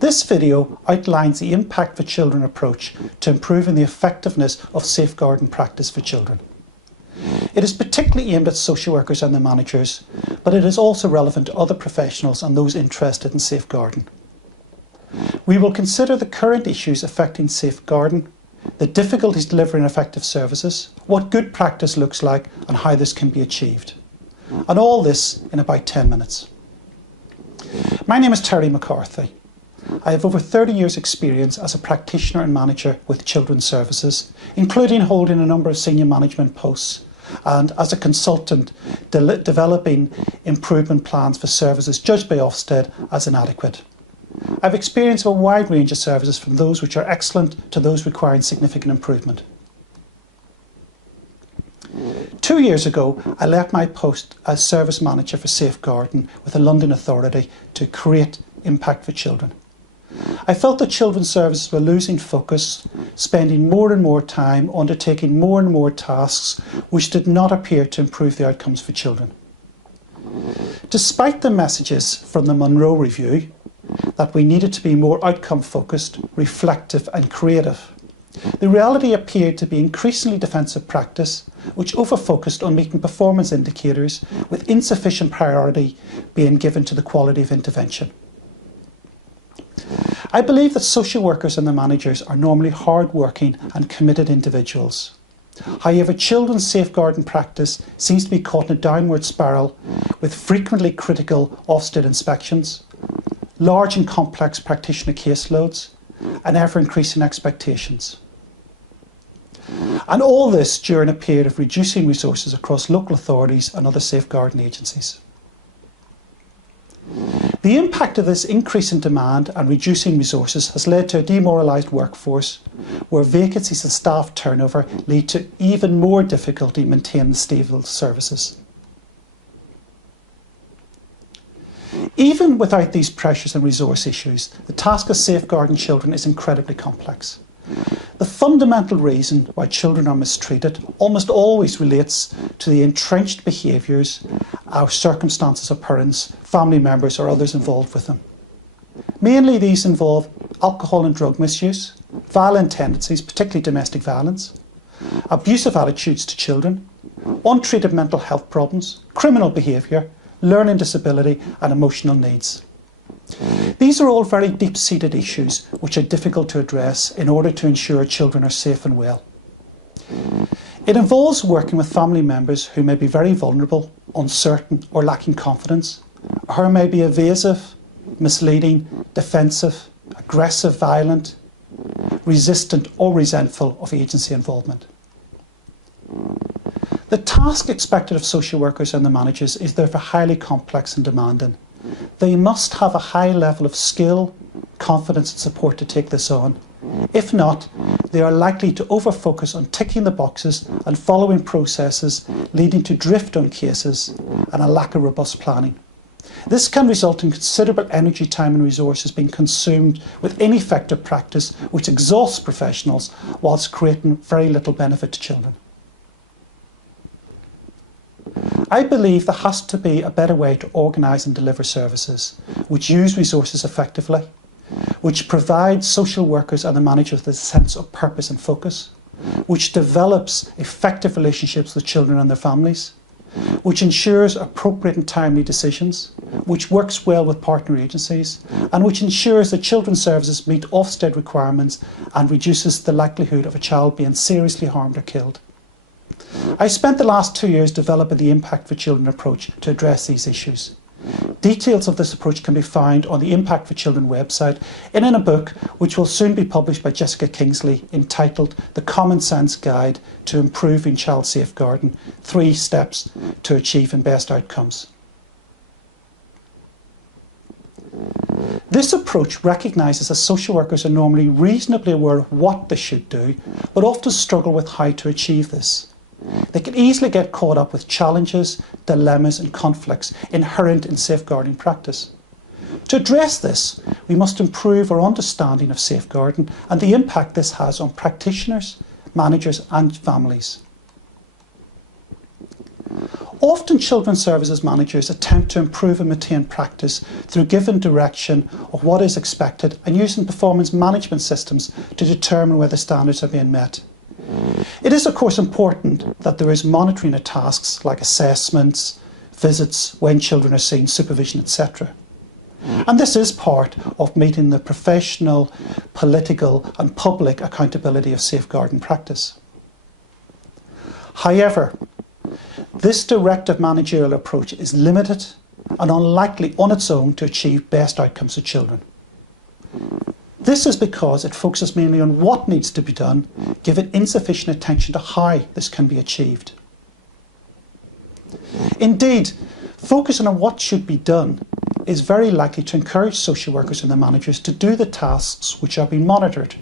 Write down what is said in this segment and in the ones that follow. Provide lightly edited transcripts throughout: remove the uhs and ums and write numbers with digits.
This video outlines the Impact for Children approach to improving the effectiveness of safeguarding practice for children. It is particularly aimed at social workers and their managers, but it is also relevant to other professionals and those interested in safeguarding. We will consider the current issues affecting safeguarding, the difficulties delivering effective services, what good practice looks like and how this can be achieved. And all this in about 10 minutes. My name is Terry McCarthy. I have over 30 years' experience as a practitioner and manager with children's services, including holding a number of senior management posts and as a consultant developing improvement plans for services judged by Ofsted as inadequate. I have experience of a wide range of services, from those which are excellent to those requiring significant improvement. 2 years ago, I left my post as service manager for safeguarding with a London authority to create Impact for Children. I felt that children's services were losing focus, spending more and more time undertaking more and more tasks which did not appear to improve the outcomes for children. Despite the messages from the Monroe Review that we needed to be more outcome focused, reflective and creative, the reality appeared to be increasingly defensive practice which over-focused on meeting performance indicators with insufficient priority being given to the quality of intervention. I believe that social workers and their managers are normally hard-working and committed individuals. However, children's safeguarding practice seems to be caught in a downward spiral with frequently critical Ofsted inspections, large and complex practitioner caseloads, and ever-increasing expectations. And all this during a period of reducing resources across local authorities and other safeguarding agencies. The impact of this increase in demand and reducing resources has led to a demoralised workforce where vacancies and staff turnover lead to even more difficulty maintaining stable services. Even without these pressures and resource issues, the task of safeguarding children is incredibly complex. The fundamental reason why children are mistreated almost always relates to the entrenched behaviours or circumstances of parents, family members or others involved with them. Mainly these involve alcohol and drug misuse, violent tendencies, particularly domestic violence, abusive attitudes to children, untreated mental health problems, criminal behaviour, learning disability and emotional needs. These are all very deep-seated issues which are difficult to address in order to ensure children are safe and well. It involves working with family members who may be very vulnerable, uncertain or lacking confidence, or who may be evasive, misleading, defensive, aggressive, violent, resistant or resentful of agency involvement. The task expected of social workers and the managers is therefore highly complex and demanding. They must have a high level of skill, confidence and support to take this on. If not, they are likely to over-focus on ticking the boxes and following processes, leading to drift on cases and a lack of robust planning. This can result in considerable energy, time and resources being consumed with ineffective practice which exhausts professionals whilst creating very little benefit to children. I believe there has to be a better way to organise and deliver services which use resources effectively, which provide social workers and the managers with a sense of purpose and focus, which develops effective relationships with children and their families, which ensures appropriate and timely decisions, which works well with partner agencies, and which ensures that children's services meet Ofsted requirements and reduces the likelihood of a child being seriously harmed or killed. I spent the last 2 years developing the Impact for Children approach to address these issues. Details of this approach can be found on the Impact for Children website and in a book which will soon be published by Jessica Kingsley entitled The Common Sense Guide to Improving Child Safeguarding: 3 Steps to Achieving Best Outcomes. This approach recognises that social workers are normally reasonably aware of what they should do, but often struggle with how to achieve this. They can easily get caught up with challenges, dilemmas and conflicts inherent in safeguarding practice. To address this, we must improve our understanding of safeguarding and the impact this has on practitioners, managers and families. Often children's services managers attempt to improve and maintain practice through giving direction of what is expected and using performance management systems to determine whether standards are being met. It is of course important that there is monitoring of tasks like assessments, visits, when children are seen, supervision, etc. And this is part of meeting the professional, political and public accountability of safeguarding practice. However, this directive managerial approach is limited and unlikely on its own to achieve best outcomes for children. This is because it focuses mainly on what needs to be done, giving insufficient attention to how this can be achieved. Indeed, focusing on what should be done is very likely to encourage social workers and their managers to do the tasks which are being monitored.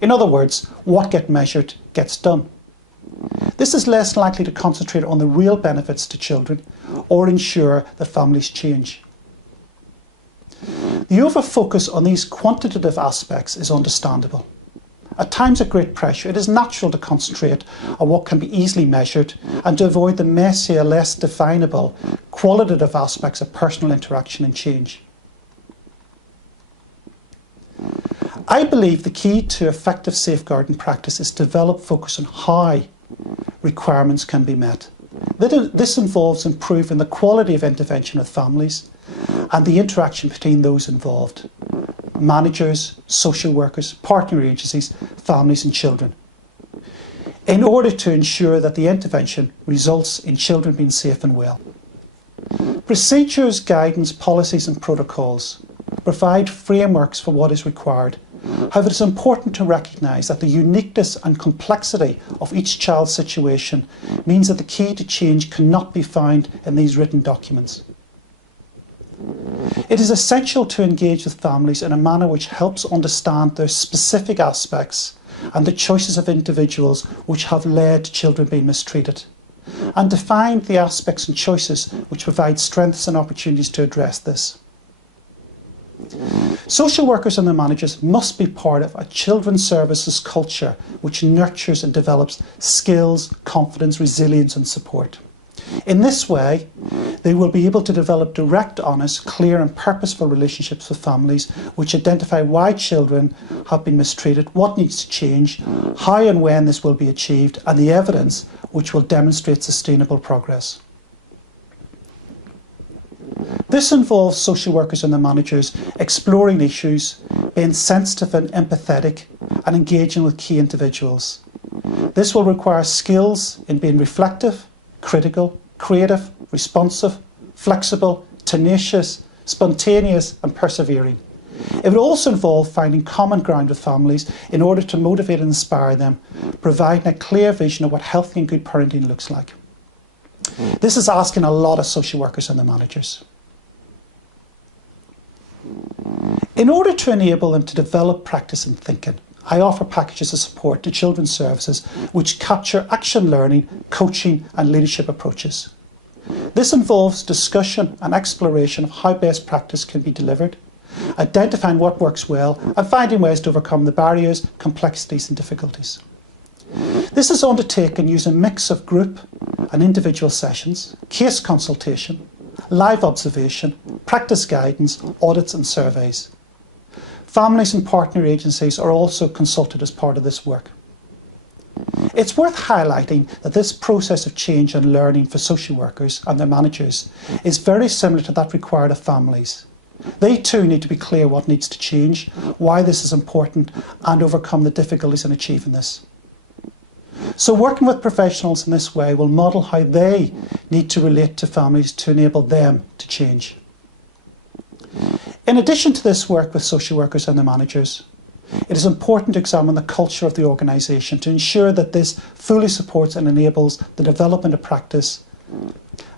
In other words, what gets measured gets done. This is less likely to concentrate on the real benefits to children or ensure that families change. The over-focus on these quantitative aspects is understandable. At times of great pressure, it is natural to concentrate on what can be easily measured and to avoid the messier, less definable, qualitative aspects of personal interaction and change. I believe the key to effective safeguarding practice is to develop focus on how requirements can be met. This involves improving the quality of intervention with families and the interaction between those involved: managers, social workers, partner agencies, families and children, in order to ensure that the intervention results in children being safe and well. Procedures, guidance, policies and protocols provide frameworks for what is required. However, it is important to recognise that the uniqueness and complexity of each child's situation means that the key to change cannot be found in these written documents. It is essential to engage with families in a manner which helps understand their specific aspects and the choices of individuals which have led to children being mistreated, and define the aspects and choices which provide strengths and opportunities to address this. Social workers and their managers must be part of a children's services culture which nurtures and develops skills, confidence, resilience and support. In this way, they will be able to develop direct, honest, clear and purposeful relationships with families which identify why children have been mistreated, what needs to change, how and when this will be achieved, and the evidence which will demonstrate sustainable progress. This involves social workers and their managers exploring issues, being sensitive and empathetic, and engaging with key individuals. This will require skills in being reflective, critical, creative, responsive, flexible, tenacious, spontaneous and persevering. It would also involve finding common ground with families in order to motivate and inspire them, providing a clear vision of what healthy and good parenting looks like. This is asking a lot of social workers and their managers. In order to enable them to develop practice and thinking, I offer packages of support to children's services which capture action learning, coaching and leadership approaches. This involves discussion and exploration of how best practice can be delivered, identifying what works well and finding ways to overcome the barriers, complexities and difficulties. This is undertaken using a mix of group and individual sessions, case consultation, live observation, practice guidance, audits and surveys. Families and partner agencies are also consulted as part of this work. It's worth highlighting that this process of change and learning for social workers and their managers is very similar to that required of families. They too need to be clear what needs to change, why this is important, and overcome the difficulties in achieving this. So working with professionals in this way will model how they need to relate to families to enable them to change. In addition to this work with social workers and their managers, it is important to examine the culture of the organisation to ensure that this fully supports and enables the development of practice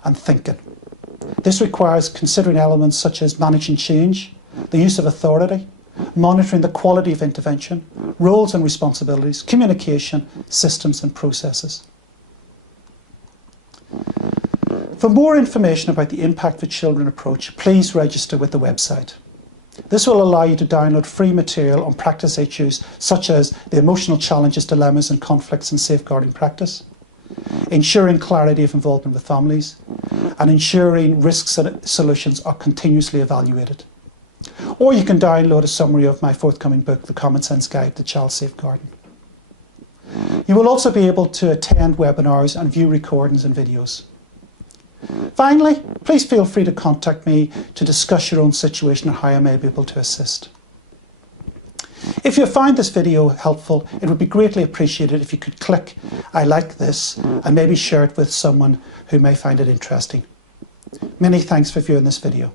and thinking. This requires considering elements such as managing change, the use of authority, monitoring the quality of intervention, roles and responsibilities, communication, systems and processes. For more information about the Impact for Children approach, please register with the website. This will allow you to download free material on practice issues such as the emotional challenges, dilemmas and conflicts in safeguarding practice, ensuring clarity of involvement with families, and ensuring risks and solutions are continuously evaluated. Or you can download a summary of my forthcoming book, The Common Sense Guide to Child Safeguarding. You will also be able to attend webinars and view recordings and videos. Finally, please feel free to contact me to discuss your own situation and how I may be able to assist. If you found this video helpful, it would be greatly appreciated if you could click "I like this" and maybe share it with someone who may find it interesting. Many thanks for viewing this video.